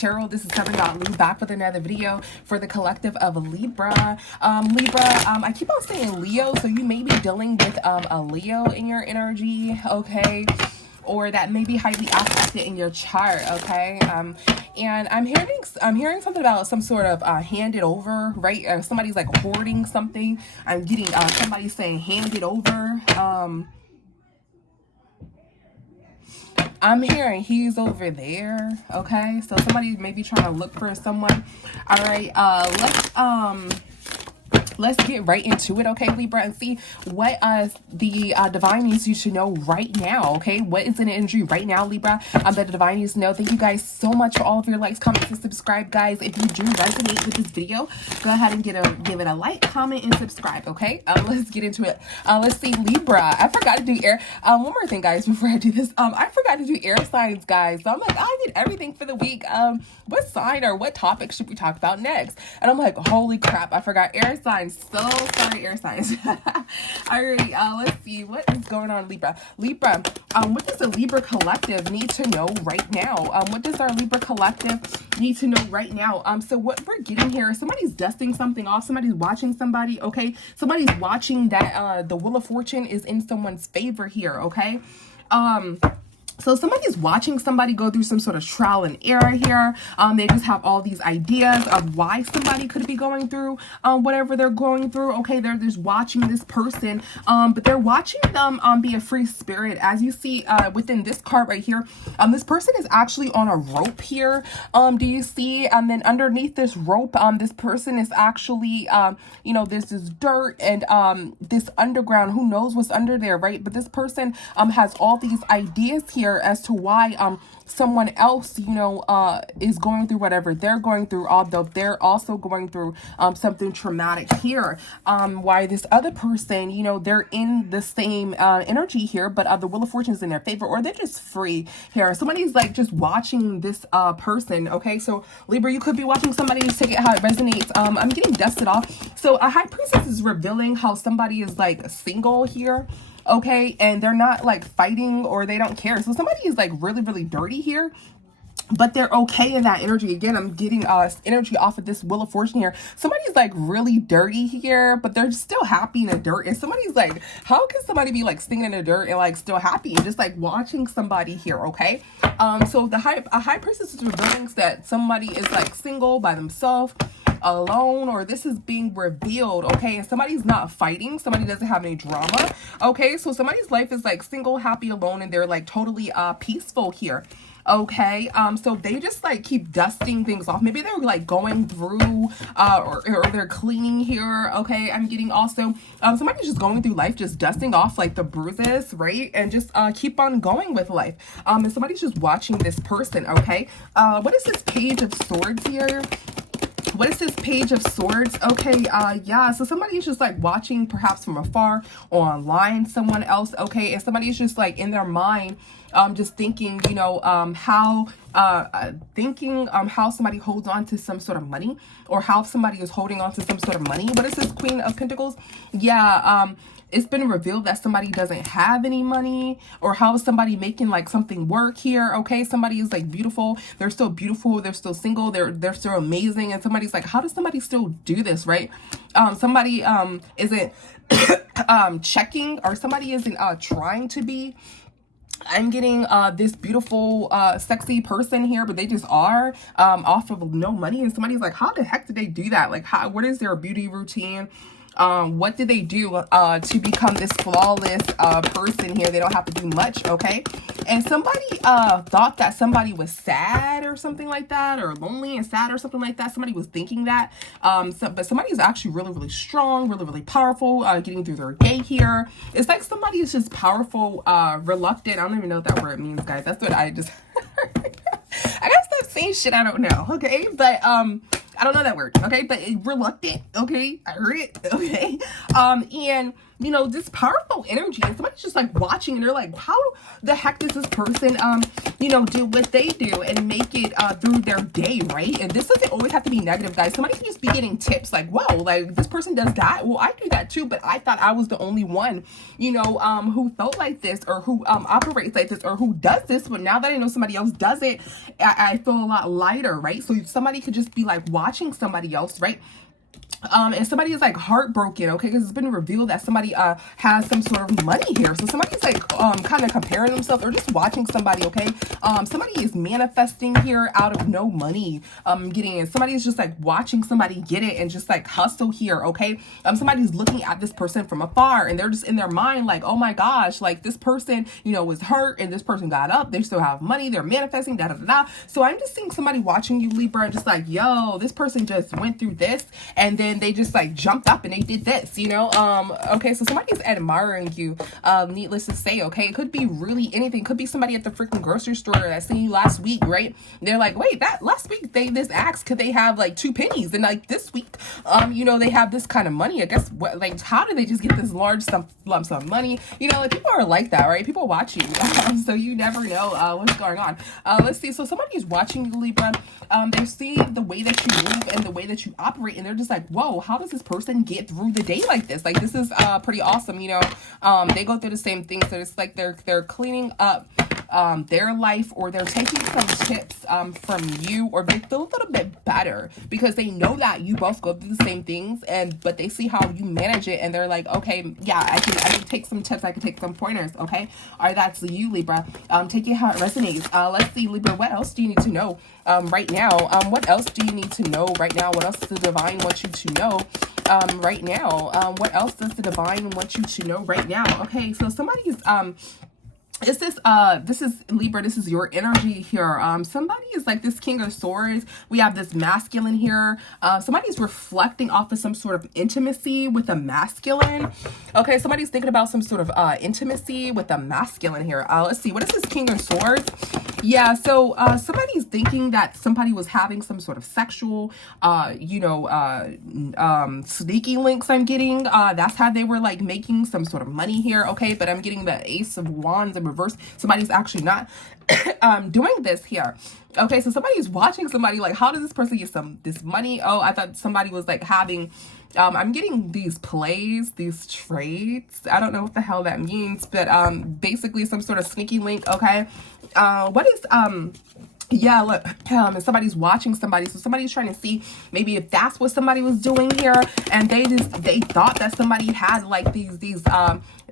Cheryl, this is Lee back with another video for the collective of Libra. Libra, I keep on saying Leo, so you may be dealing with a Leo in your energy, okay? Or that may be highly aspected in your chart, okay? And I'm hearing something about some sort of handed over, right? Somebody's like hoarding something. I'm getting somebody saying handed over. I'm hearing he's over there, okay? So somebody may be trying to look for someone. All right, let's get right into it, okay, Libra, and see what the divine needs you to know right now, okay? What is in energy right now, Libra, that the divine needs to know. Thank you guys so much for all of your likes, comments, and subscribe, guys. If you do resonate with this video, go ahead and give it a like, comment, and subscribe, okay? Let's get into it. Let's see, Libra. I forgot to do air. One more thing, guys, before I do this. I forgot to do air signs, guys. So I'm like, I did everything for the week. What sign or what topic should we talk about next? And I'm like, holy crap, I forgot air signs. So sorry, air signs. All right, let's see what is going on, Libra. Libra, what does the Libra collective need to know right now? What does our Libra collective need to know right now? So what we're getting here, somebody's dusting something off. Somebody's watching somebody, okay? Somebody's watching that the Wheel of Fortune is in someone's favor here, okay? So somebody's watching somebody go through some sort of trial and error here. They just have all these ideas of why somebody could be going through whatever they're going through. Okay, they're just watching this person, but they're watching them be a free spirit. As you see within this card right here, this person is actually on a rope here. Do you see? And then underneath this rope, this person is actually, you know, this is dirt and this underground. Who knows what's under there, right? But this person has all these ideas here as to why someone else, you know, is going through whatever they're going through, although they're also going through something traumatic here. Why this other person, you know, they're in the same energy here, but the Wheel of Fortune is in their favor, or they're just free here. Somebody's like just watching this person, okay? So Libra, you could be watching somebody, just take it how it resonates. I'm getting dusted off. So a High Priestess is revealing how somebody is like single here, okay, and they're not like fighting or they don't care. So somebody is like really, really dirty here, but they're okay in that energy. Again, I'm getting energy off of this Wheel of Fortune here. Somebody's like really dirty here, but they're still happy in the dirt. And somebody's like, how can somebody be like singing in the dirt and like still happy and just like watching somebody here, okay? So a High Priestess is revealing that somebody is like single by themselves, alone, or this is being revealed, okay? And somebody's not fighting. Somebody doesn't have any drama, okay? So somebody's life is like single, happy, alone, and they're like totally peaceful here, okay? So they just like keep dusting things off. Maybe they're like going through or they're cleaning here, okay? I'm getting also somebody's just going through life, just dusting off like the bruises, right? And just keep on going with life. And somebody's just watching this person, okay? What is this Page of Swords here? What is this Page of Swords? Okay, yeah, so somebody's just like watching perhaps from afar or online someone else, okay? And somebody's just like in their mind, just thinking, you know, how somebody holds on to some sort of money, or how somebody is holding on to some sort of money. What is this Queen of Pentacles? Yeah, it's been revealed that somebody doesn't have any money, or how is somebody making like something work here, okay? Somebody is like beautiful, they're still beautiful, they're still single, they're still amazing, and somebody's like, how does somebody still do this, right? Somebody isn't checking, or somebody isn't trying to be. I'm getting this beautiful sexy person here, but they just are off of no money, and somebody's like, how the heck did they do that? Like, what is their beauty routine? What did they do to become this flawless person here? They don't have to do much, okay? And somebody thought that somebody was sad or something like that, or lonely and sad or something like that. Somebody was thinking that, but somebody is actually really, really strong, really, really powerful, getting through their day here. It's like somebody is just powerful, reluctant. I don't even know what that word means, guys. That's what I just I gotta stop saying shit I don't know, okay? But I don't know that word, okay? But reluctant, okay? I heard it, okay? And you know, this powerful energy, and somebody's just like watching, and they're like, how the heck does this person, you know, do what they do and make it through their day, right? And this doesn't always have to be negative, guys. Somebody can just be getting tips like, whoa, like this person does that. Well, I do that too, but I thought I was the only one, you know, who felt like this, or who operates like this, or who does this. But now that I know somebody else does it, I feel a lot lighter, right? So somebody could just be like watching somebody else, right? And somebody is like heartbroken, okay, because it's been revealed that somebody has some sort of money here. So somebody's like kind of comparing themselves, or just watching somebody, okay. Somebody is manifesting here out of no money getting it. Somebody is just like watching somebody get it and just like hustle here, okay. Somebody's looking at this person from afar, and they're just in their mind like, oh my gosh, like this person, you know, was hurt, and this person got up, they still have money, they're manifesting, da da da da. So I'm just seeing somebody watching you, Libra, and just like, yo, this person just went through this, and then they just like jumped up and they did this, you know. Okay, so somebody's admiring you, needless to say, okay. It could be really anything. Could be somebody at the freaking grocery store that seen you last week, right? They're like, wait, that last week they just asked could they have like 2 pennies, and like this week you know, they have this kind of money. I guess what, like, how did they just get this large lump sum money? You know, like people are like that, right? People watch you, so you never know what's going on. Let's see. So somebody's watching you, Libra. They see the way that you move and the way that you operate, and they're just like, whoa, how does this person get through the day like this? Like, this is pretty awesome, you know. They go through the same things. So it's like they're cleaning up their life, or they're taking some tips from you, or they feel a little bit better because they know that you both go through the same things, but they see how you manage it, and they're like, okay, yeah, I can take some tips, I can take some pointers, okay. All right, that's you, Libra. Take it how it resonates. Let's see, Libra, what else do you need to know right now? What else do you need to know right now? What else does the divine want you to know right now? What else does the divine want you to know right now? Okay, so somebody's this is Libra, this is your energy here. Somebody is like this King of Swords. We have this masculine here. Somebody's reflecting off of some sort of intimacy with a masculine. Okay, somebody's thinking about some sort of intimacy with a masculine here. Let's see, what is this King of Swords? Yeah, so somebody's thinking that somebody was having some sort of sexual you know, sneaky links. I'm getting that's how they were like making some sort of money here, okay. But I'm getting the Ace of Wands in reverse. Somebody's actually not doing this here, okay. So somebody's watching somebody like, how does this person get this money? Oh, I thought somebody was like having I'm getting these plays, these trades. I don't know what the hell that means, but basically some sort of sneaky link, okay. What is yeah, look, and somebody's watching somebody, so somebody's trying to see maybe if that's what somebody was doing here, and they thought that somebody had like these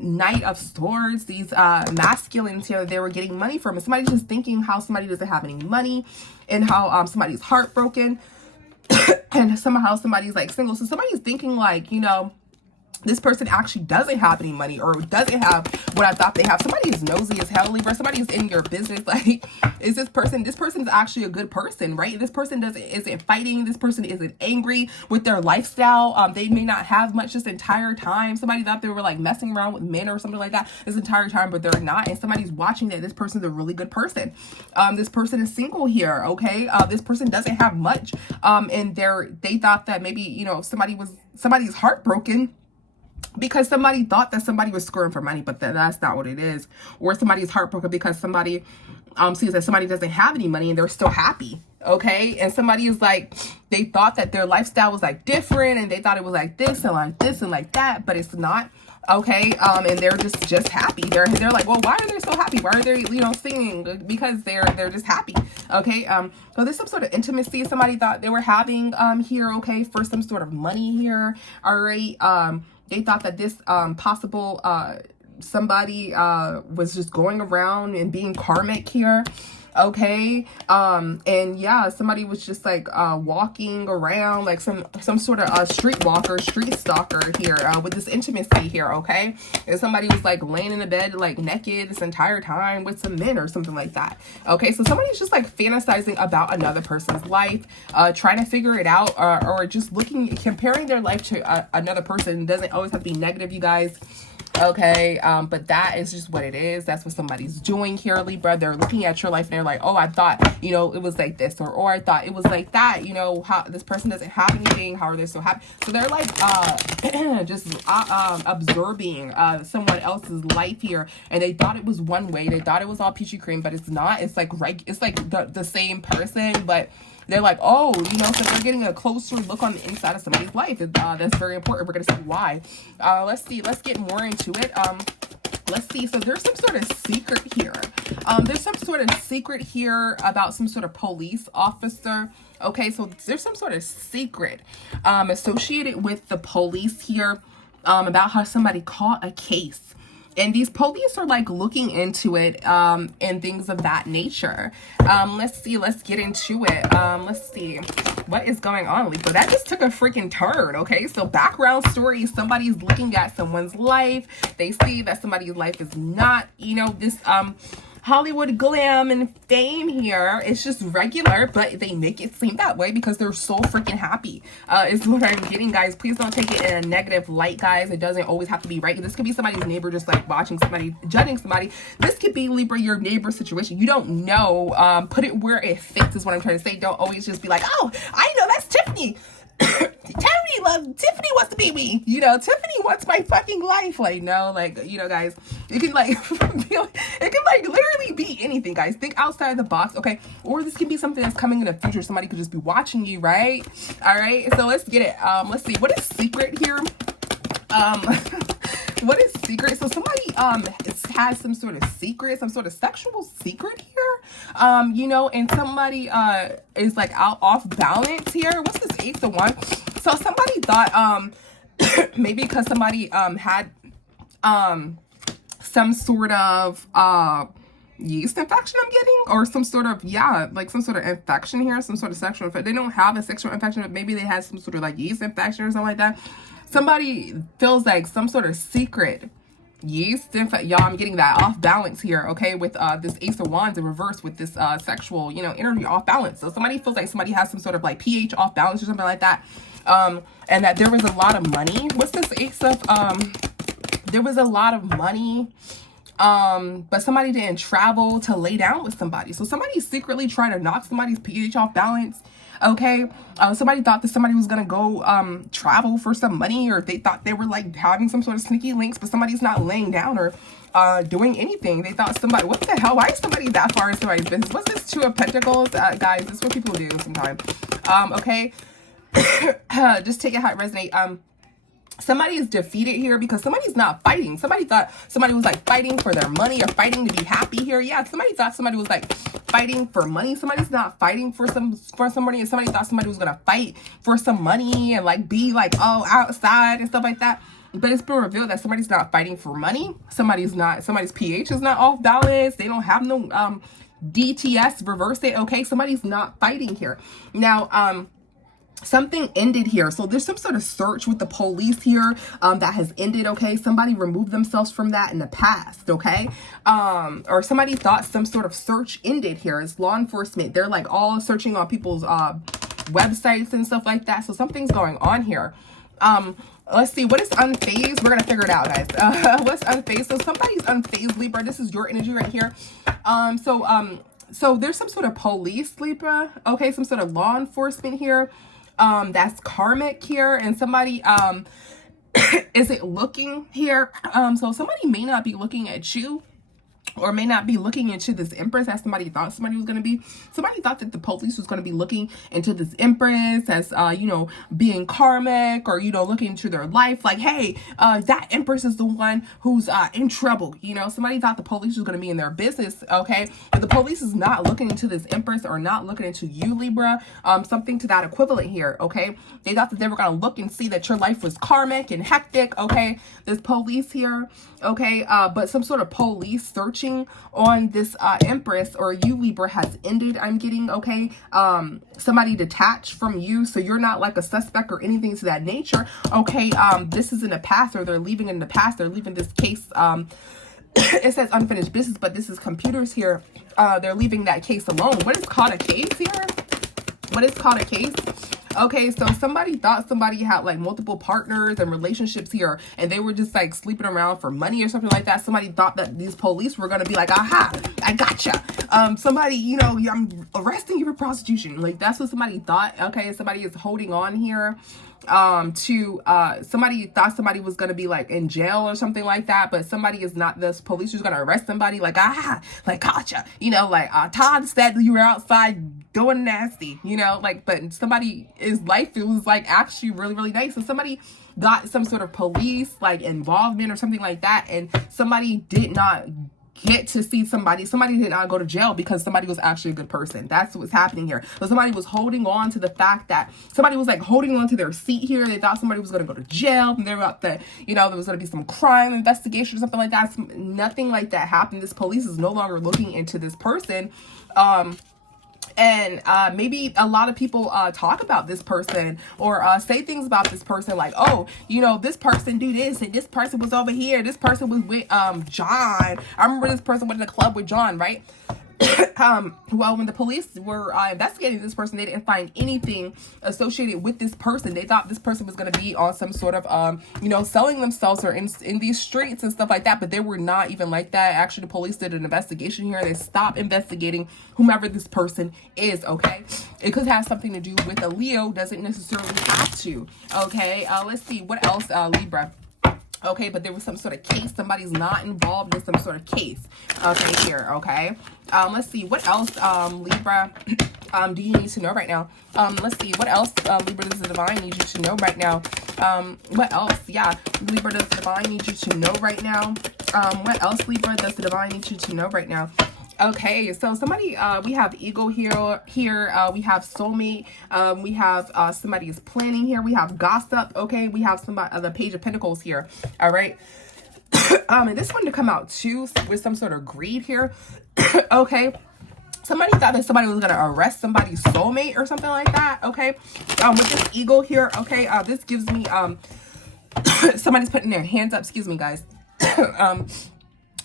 Knight of Swords, these masculines here they were getting money from, and somebody's just thinking how somebody doesn't have any money, and how somebody's heartbroken, and somehow somebody's like single. So somebody's thinking like, you know, this person actually doesn't have any money, or doesn't have what I thought they have. Somebody is nosy as hell, Libra. Somebody is in your business. Like, is this person is actually a good person, right? This person isn't fighting. This person isn't angry with their lifestyle. They may not have much this entire time. Somebody thought they were like messing around with men or something like that this entire time, but they're not. And somebody's watching that this person's a really good person. This person is single here, okay? This person doesn't have much. And they thought that maybe, you know, somebody's heartbroken because somebody thought that somebody was screwing for money, but that's not what it is. Or somebody's heartbroken because somebody sees that somebody doesn't have any money and they're still happy, okay. And somebody is like, they thought that their lifestyle was like different, and they thought it was like this and like that, but it's not, okay. And they're just happy. They're like, well, why are they so happy? Why are they, you know, singing? Because they're just happy, okay. So there's some sort of intimacy somebody thought they were having here, okay, for some sort of money here, all right. They thought that this possible somebody was just going around and being karmic here, okay. And yeah, somebody was just like walking around like some sort of streetwalker, street stalker here with this intimacy here, okay. And somebody was like laying in the bed like naked this entire time with some men or something like that, okay. So somebody's just like fantasizing about another person's life, trying to figure it out, or just comparing their life to another person. It doesn't always have to be negative, you guys. Okay, but that is just what it is. That's what somebody's doing here, Libra. They're looking at your life and they're like, oh, I thought, you know, it was like this, or I thought it was like that. You know, how this person doesn't have anything. How are they so happy? So they're like just observing someone else's life here, and they thought it was one way. They thought it was all peachy cream, but it's not. It's like it's like the same person, but they're like, oh, you know, so they're getting a closer look on the inside of somebody's life. That's very important. We're going to see why. Let's see. Let's get more into it. Let's see. So there's some sort of secret here. There's some sort of secret here about some sort of police officer. Okay, so there's some sort of secret associated with the police here about how somebody caught a case. And these police are like looking into it and things of that nature. Let's see. Let's get into it. Let's see what is going on, Libra. That just took a freaking turn. Okay, so background story. Somebody's looking at someone's life. They see that somebody's life is not, you know, this Hollywood glam and fame here. It's just regular, but they make it seem that way because they're so freaking happy. Is what I'm getting, guys. Please don't take it in a negative light, guys. It doesn't always have to be right. This could be somebody's neighbor just like watching somebody, judging somebody. This could be, Libra, your neighbor situation. You don't know. Put it where it fits is what I'm trying to say. Don't always just be like, oh, I know that's Tiffany. Tiffany wants to be me, you know, Tiffany wants my fucking life. Like, no, like, you know, guys, it can like it can like literally be anything, guys. Think outside the box. Okay, or this can be something that's coming in the future. Somebody could just be watching you, right? All right, so let's get it. Let's see what is secret here. What is secret? So somebody has some sort of secret, some sort of sexual secret here, you know, and somebody is like off balance here. What's this Ace of Wands? So somebody thought maybe because somebody had some sort of yeast infection, I'm getting, or some sort of, yeah, like some sort of infection here, some sort of sexual infection. They don't have a sexual infection, but maybe they had some sort of like yeast infection or something like that. Somebody feels like some sort of secret yeast infection. Y'all, I'm getting that off balance here, okay, with this Ace of Wands in reverse with this sexual, you know, energy off balance. So somebody feels like somebody has some sort of like pH off balance or something like that, and that there was a lot of money. What's this Ace of, there was a lot of money, but somebody didn't travel to lay down with somebody. So somebody's secretly trying to knock somebody's pH off balance. Okay, somebody thought that somebody was gonna go travel for some money, or they thought they were like having some sort of sneaky links, but somebody's not laying down or doing anything. They thought somebody, what the hell, why is somebody that far into somebody's business? What's this Two of Pentacles? Guys, this is what people do sometimes. Okay, just take it how it resonates. Somebody is defeated here because somebody's not fighting. Somebody thought somebody was like fighting for their money or fighting to be happy here. Yeah, somebody thought somebody was like fighting for money. Somebody's not fighting for some money, and somebody thought somebody was gonna fight for some money and like be like, oh, outside and stuff like that. But it's been revealed that somebody's not fighting for money. Somebody's pH is not off balance. They don't have no DTS, reverse it. Okay, somebody's not fighting here. Now, something ended here. So there's some sort of search with the police here that has ended. Okay, somebody removed themselves from that in the past. Okay, or somebody thought some sort of search ended here. It's law enforcement. They're like all searching on people's websites and stuff like that. So something's going on here. Let's see, what is unfazed? We're gonna figure it out, guys. What's unfazed? So somebody's unfazed, Libra. This is your energy right here. So there's some sort of police, Libra. Okay, some sort of law enforcement here. That's karmic here, and somebody is it looking here? So somebody may not be looking at you, or may not be looking into this Empress as somebody thought somebody was going to be. Somebody thought that the police was going to be looking into this Empress as, you know, being karmic, or, you know, looking into their life. Like, hey, that Empress is the one who's in trouble. You know, somebody thought the police was going to be in their business. Okay. But the police is not looking into this Empress, or not looking into you, Libra. Something to that equivalent here. Okay. They thought that they were going to look and see that your life was karmic and hectic. Okay. This police here. Okay. But some sort of police searching on this Empress or you, Libra, has ended, I'm getting. Okay, somebody detached from you, so you're not like a suspect or anything to that nature. Okay, this is in the past, or they're leaving in the past. They're leaving this case. It says unfinished business, but this is computers here. They're leaving that case alone. What is called a case here? what is called a case? Okay, so somebody thought somebody had like multiple partners and relationships here, and they were just like sleeping around for money or something like that. Somebody thought that these police were gonna be like, aha, I gotcha. Somebody, you know, I'm arresting you for prostitution. Like, that's what somebody thought. Okay, somebody is holding on here somebody thought somebody was gonna be like in jail or something like that, but somebody is not. This police who's gonna arrest somebody, like, ah, like, gotcha, you know, like, Todd said you were outside doing nasty, you know, like, but somebody, his life, it was like actually really, really nice. So somebody got some sort of police like involvement or something like that, and somebody did not get to see somebody did not go to jail because somebody was actually a good person. That's what's happening here. But somebody was holding on to the fact that somebody was like holding on to their seat here. They thought somebody was going to go to jail, and they were up that, you know, there was going to be some crime investigation or something like that. Nothing like that happened. This police is no longer looking into this person. And maybe a lot of people talk about this person or say things about this person like, oh, you know, this person do this and this person was over here. This person was with John. I remember this person went to the club with John, right? Well, when the police were investigating this person, they didn't find anything associated with this person. They thought this person was going to be on some sort of, you know, selling themselves or in these streets and stuff like that. But they were not even like that. Actually, the police did an investigation here. They stopped investigating whomever this person is. Okay, it could have something to do with a Leo. Doesn't necessarily have to. Okay, let's see what else, Libra. Okay, but there was some sort of case. Somebody's not involved in some sort of case. Okay, here, okay. Let's see, what else, Libra, do you need to know right now? Let's see, what else, Libra, does the divine need you to know right now? What else? Yeah, Libra, does the divine need you to know right now? What else, Libra, does the divine need you to know right now? Okay, so somebody, we have ego here, we have soulmate, we have somebody is planning here, we have gossip, okay, we have somebody, the Page of Pentacles here, all right. And this one to come out too with some sort of greed here. Okay, somebody thought that somebody was going to arrest somebody's soulmate or something like that. Okay, with this ego here, okay, this gives me somebody's putting their hands up, excuse me guys.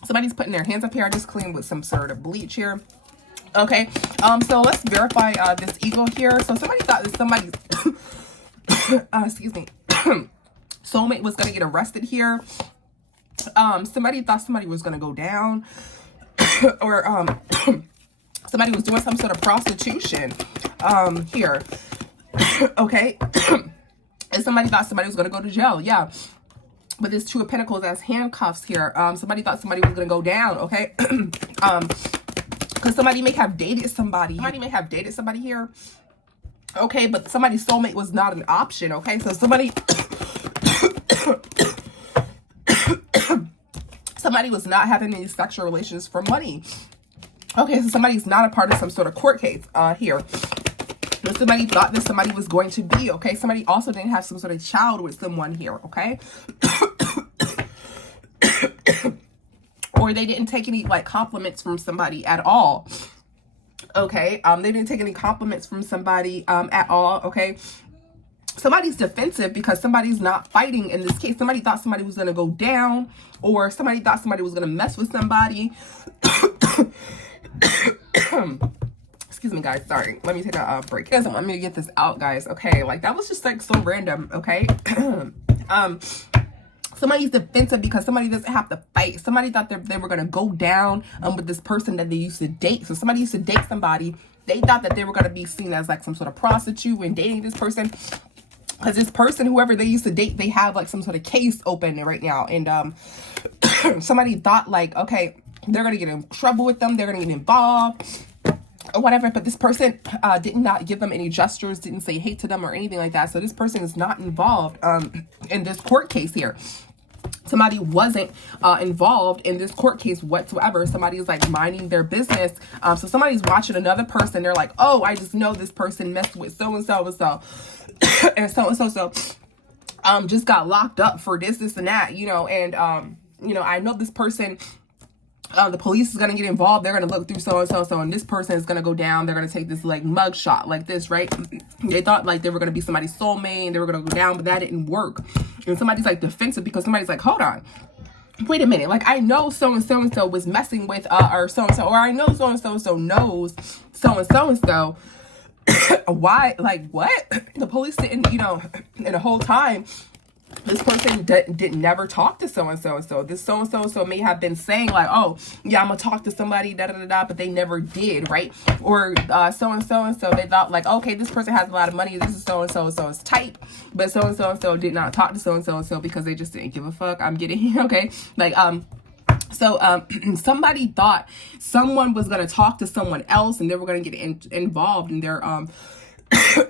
Somebody's putting their hands up here. I just cleaned with some sort of bleach here. Okay, so let's verify this ego here. So somebody thought that somebody's excuse me, soulmate was going to get arrested here. Somebody thought somebody was going to go down, or somebody was doing some sort of prostitution here. Okay, and somebody thought somebody was going to go to jail. Yeah. But this Two of Pentacles as handcuffs here. Somebody thought somebody was going to go down, okay? Because somebody may have dated somebody. Somebody may have dated somebody here. Okay, but somebody's soulmate was not an option, okay? So somebody... somebody was not having any sexual relations for money. Okay, so somebody's not a part of some sort of court case here. But somebody thought that somebody was going to be, okay? Somebody also didn't have some sort of child with someone here, okay? Or they didn't take any, like, compliments from somebody at all, okay? They didn't take any compliments from somebody at all, okay? Somebody's defensive because somebody's not fighting in this case. Somebody thought somebody was going to go down, or somebody thought somebody was going to mess with somebody. Excuse me, guys. Sorry. Let me take a break. He doesn't want me to get this out, guys. Okay. Like, that was just, like, so random. Okay. Somebody's defensive because somebody doesn't have to fight. Somebody thought they were going to go down with this person that they used to date. So somebody used to date somebody. They thought that they were going to be seen as, like, some sort of prostitute when dating this person. Because this person, whoever they used to date, they have, like, some sort of case open right now. And somebody thought, like, okay, they're going to get in trouble with them. They're going to get involved. Or whatever, but this person did not give them any gestures, didn't say hate to them or anything like that. So this person is not involved in this court case here. Somebody wasn't involved in this court case whatsoever. Somebody is like minding their business. So somebody's watching another person. They're like, oh, I just know this person messed with so-and-so and so. And so-and-so just got locked up for this, and that, you know. And, you know, I know this person... the police is going to get involved. They're going to look through so-and-so, and this person is going to go down. They're going to take this, like, mug shot like this, right? They thought, like, they were going to be somebody's soulmate, and they were going to go down, but that didn't work. And somebody's, like, defensive because somebody's like, hold on. Wait a minute. Like, I know so-and-so was messing with, or so-and-so, or I know so-and-so knows so-and-so. Why? Like, what? The police didn't, you know, and the whole time, this person did never talk to so-and-so and so. This so-and-so may have been saying like, oh, yeah, I'm going to talk to somebody, da-da-da-da, but they never did, right? Or so-and-so and so, they thought like, okay, this person has a lot of money. This is so-and-so and so it's tight. But so-and-so and so did not talk to so-and-so and so because they just didn't give a fuck. I'm getting, okay? Like, so somebody thought someone was going to talk to someone else and they were going to get involved in their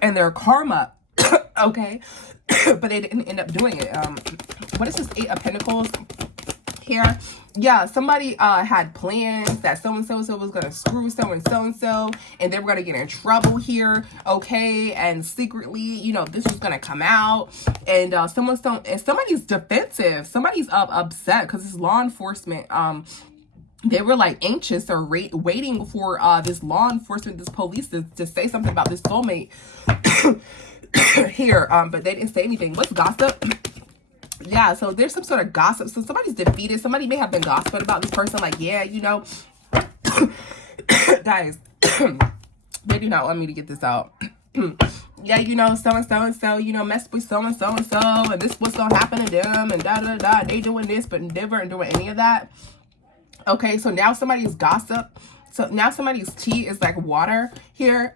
in their karma. Okay. But they didn't end up doing it. What is this 8 of Pentacles here? Yeah, somebody had plans that so-and-so was going to screw so-and-so and they were going to get in trouble here, okay? And secretly, you know, this was going to come out. And somebody's defensive. Somebody's upset because it's law enforcement. They were like anxious or waiting for this law enforcement, this police to say something about this soulmate. Here, but they didn't say anything. What's gossip? Yeah, so there's some sort of gossip. So somebody's defeated. Somebody may have been gossiping about this person. Like, yeah, you know, guys, they do not want me to get this out. Yeah, you know, so-and-so, you know, mess with so-and-so, and this what's gonna happen to them, and da-da-da. They doing this, but they weren't doing any of that. Okay, so now somebody's gossip. So now somebody's tea is like water here.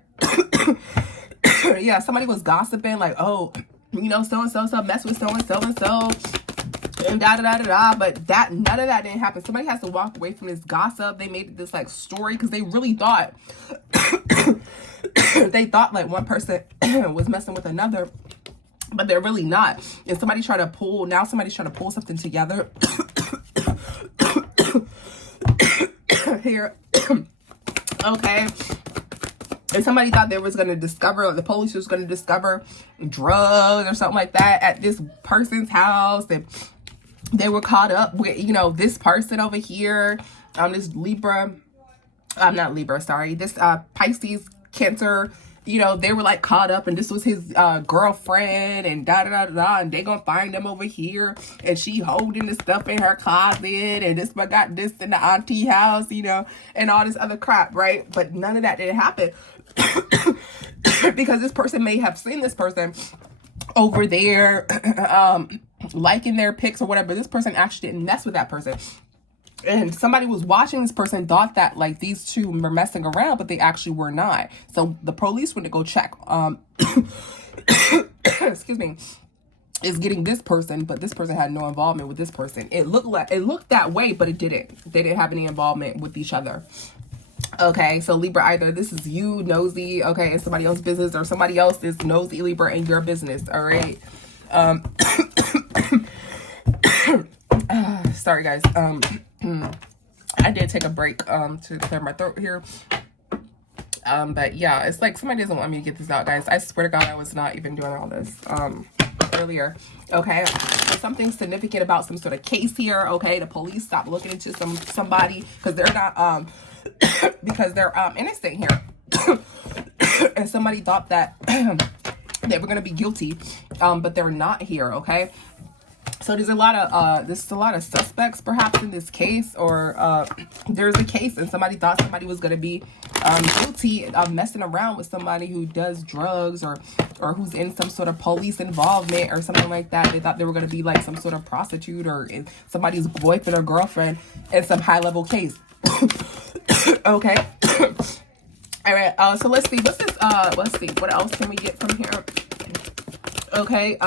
Yeah, somebody was gossiping like, oh, you know, so-and-so mess with so-and-so and da-da-da-da-da, but none of that didn't happen. Somebody has to walk away from this gossip. They made this like story because they really thought they thought like one person was messing with another, but they're really not. And somebody's trying to pull something together here. Okay. And somebody thought they was going to discover, or the police was going to discover drugs or something like that at this person's house. And they were caught up with, you know, this person over here, this Libra, not Libra, sorry, this Pisces, Cancer, you know, they were like caught up and this was his girlfriend and da-da-da-da, and they gonna find them over here and she holding the stuff in her closet and this one got this in the auntie house, you know, and all this other crap, right? But none of that didn't happen. Because this person may have seen this person over there liking their pics or whatever. This person actually didn't mess with that person. And somebody was watching this person, thought that like these two were messing around, but they actually were not. So the police went to go check, excuse me, is getting this person, but this person had no involvement with this person. It looked that way, but it didn't. They didn't have any involvement with each other. Okay, so Libra, either this is you nosy, okay, in somebody else's business, or somebody else is nosy Libra in your business. All right. Sorry guys. I did take a break to clear my throat here. But yeah, it's like somebody doesn't want me to get this out, guys. I swear to God, I was not even doing all this earlier. Okay, there's something significant about some sort of case here. Okay, the police stopped looking into somebody because they're not because they're innocent here. And somebody thought that they were gonna be guilty, but they're not here. Okay. So there's a lot of suspects perhaps in this case, or there's a case and somebody thought somebody was going to be guilty of messing around with somebody who does drugs or who's in some sort of police involvement or something like that. They thought they were going to be like some sort of prostitute or somebody's boyfriend or girlfriend in some high level case. Okay. All right. So let's see. What's this? Let's see. What else can we get from here? Okay.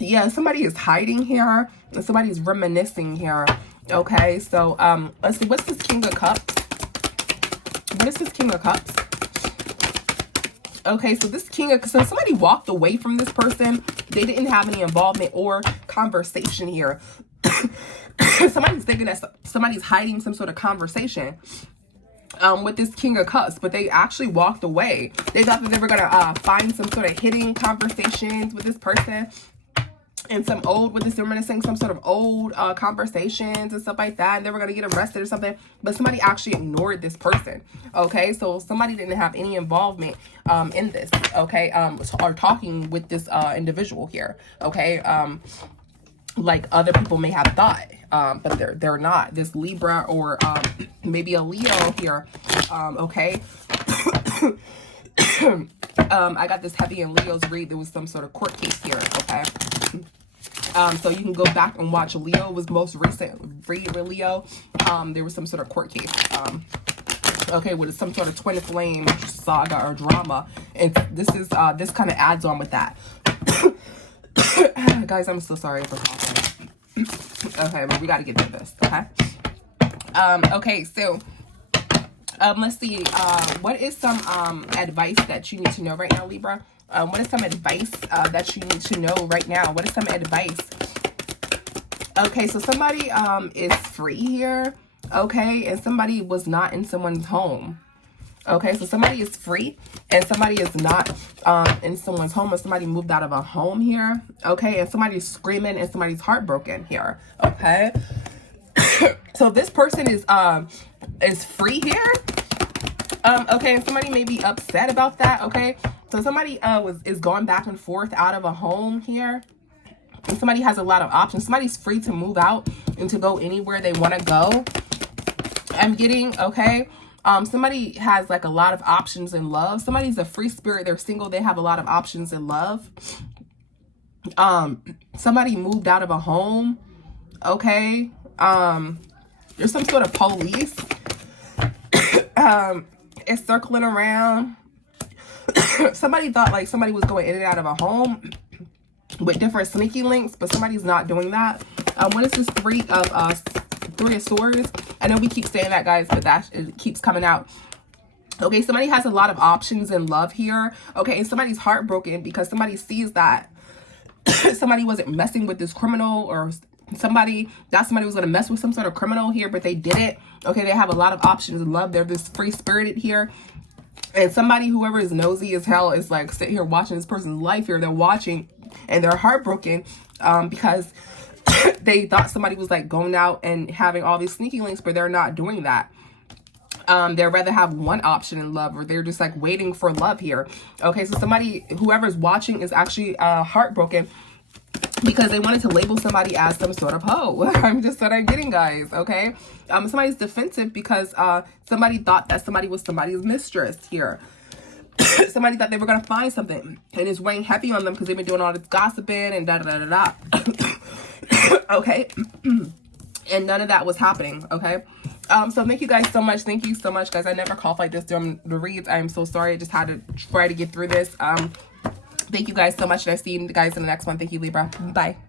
Yeah, somebody is hiding here and somebody's reminiscing here. Okay, so let's see, what's this King of Cups? What is this King of Cups? Okay, so this so somebody walked away from this person. They didn't have any involvement or conversation here. Somebody's thinking that somebody's hiding some sort of conversation with this King of Cups, but they actually walked away. They thought that they were gonna find some sort of hidden conversations with this person. And some old, with this reminiscing some sort of old conversations and stuff like that. And they were going to get arrested or something. But somebody actually ignored this person. Okay. So somebody didn't have any involvement in this. Okay. Or talking with this individual here. Okay. Like other people may have thought. but they're not. This Libra or maybe a Leo here, okay? I got this heavy in Leo's read. There was some sort of court case here, okay? So you can go back and watch Leo was most recent read with Leo. There was some sort of court case, okay, with some sort of twin flame saga or drama, and this is this kind of adds on with that. Guys, I'm so sorry for coughing. Okay, but we got to get through this, okay? Okay, so let's see. What is some advice that you need to know right now, Libra? What is some advice that you need to know right now? What is some advice? Okay, so somebody is free here, okay, and somebody was not in someone's home. Okay, so somebody is free and somebody is not in someone's home, or somebody moved out of a home here, okay, and somebody's screaming and somebody's heartbroken here, okay. So this person is free here, okay, and somebody may be upset about that, okay. So somebody is going back and forth out of a home here, and somebody has a lot of options. Somebody's free to move out and to go anywhere they want to go. I'm getting, okay. Somebody has like a lot of options in love. Somebody's a free spirit. They're single. They have a lot of options in love. Somebody moved out of a home. Okay. There's some sort of police. It's circling around. Somebody thought like somebody was going in and out of a home with different sneaky links, but somebody's not doing that. What is this Three of Swords? I know we keep saying that, guys, but that it keeps coming out. Okay, somebody has a lot of options in love here. Okay, and somebody's heartbroken because somebody sees that somebody wasn't messing with this criminal, or somebody was going to mess with some sort of criminal here, but they didn't. Okay, they have a lot of options in love. They're this free-spirited here. And somebody, whoever is nosy as hell, is like sitting here watching this person's life here. They're watching and they're heartbroken because they thought somebody was like going out and having all these sneaky links, but they're not doing that. They'd rather have one option in love, or they're just like waiting for love here. Okay, so somebody, whoever's watching, is actually heartbroken because they wanted to label somebody as some sort of hoe. I'm just what I'm getting, guys, okay? Somebody's defensive because somebody thought that somebody was somebody's mistress here. Somebody thought they were going to find something, and it's weighing heavy on them because they've been doing all this gossiping and da-da-da-da-da. Okay? And none of that was happening, okay? So thank you guys so much. Thank you so much, guys. I never cough like this during the reads. I am so sorry. I just had to try to get through this. Thank you guys so much, and I see you guys in the next one. Thank you, Libra. Bye.